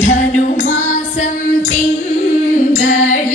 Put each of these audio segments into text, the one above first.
ധനുമാസം തിങ്കളിൽ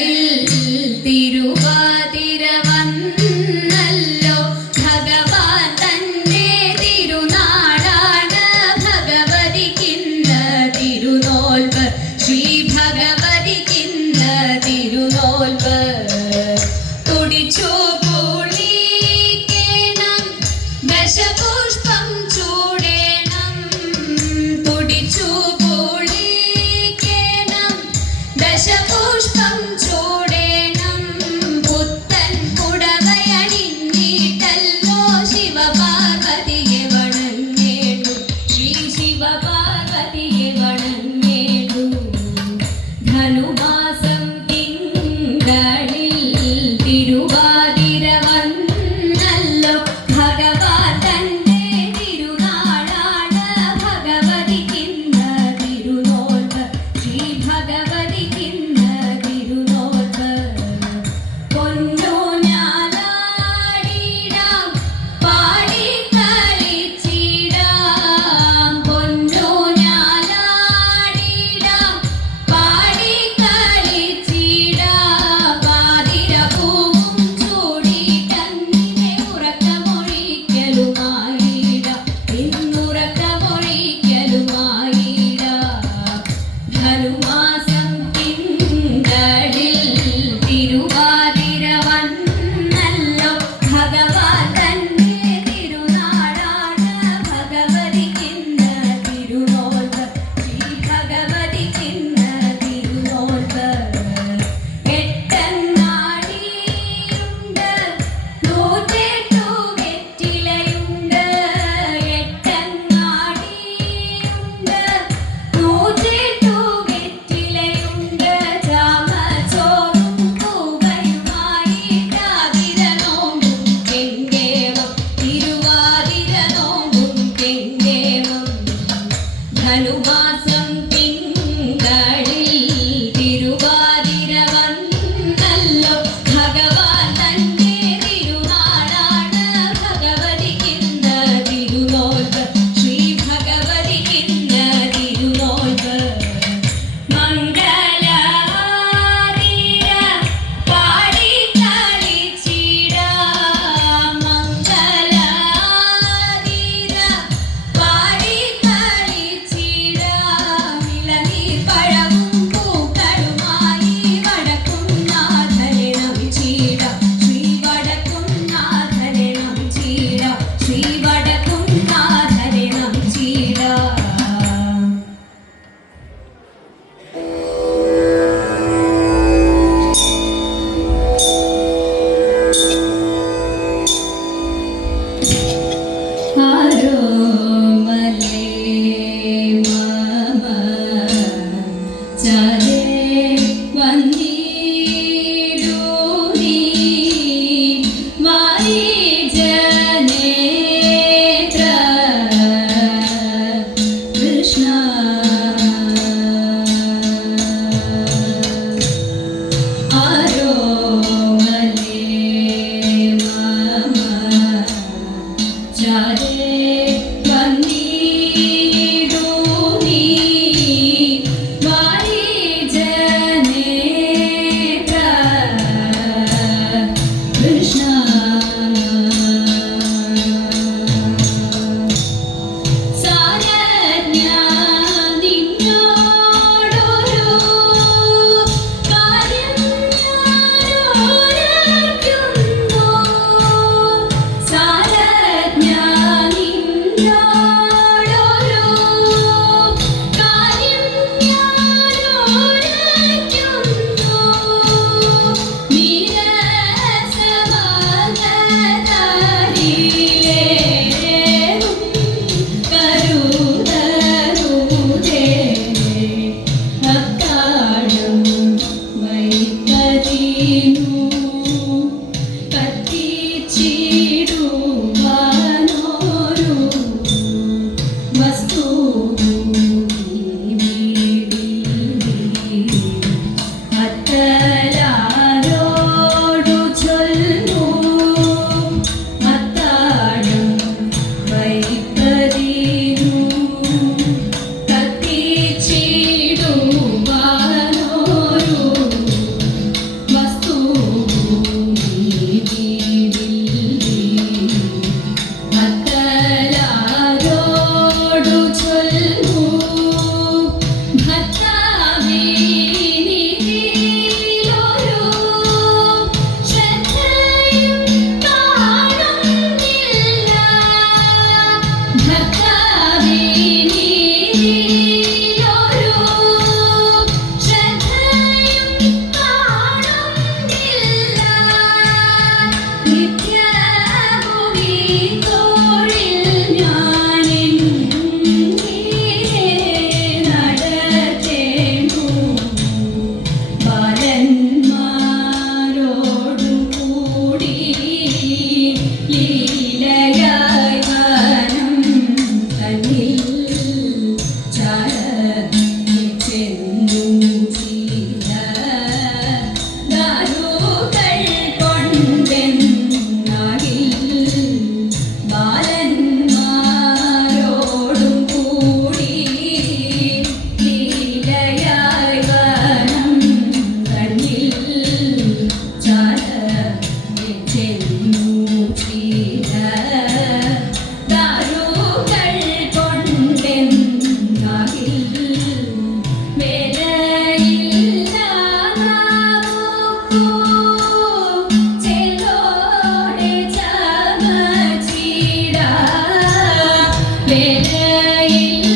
yeah.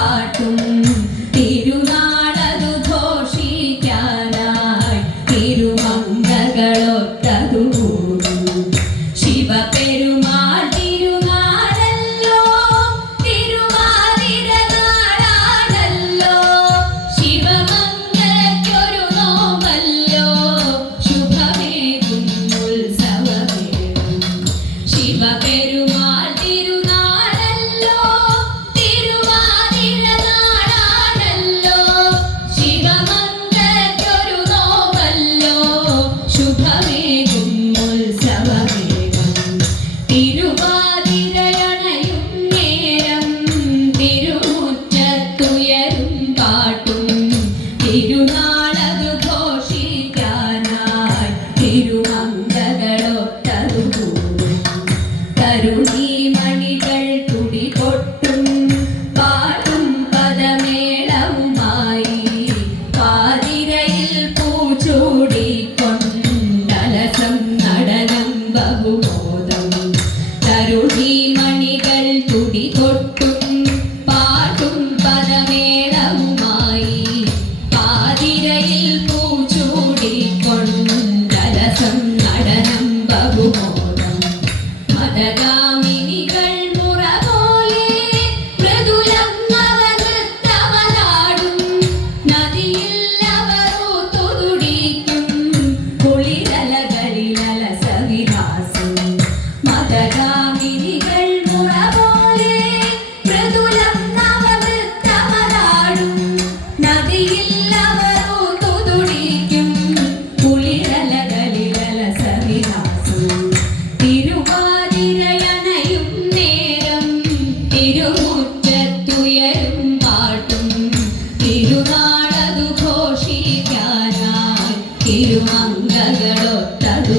heart. തിരുമംഗകളൊത്തതു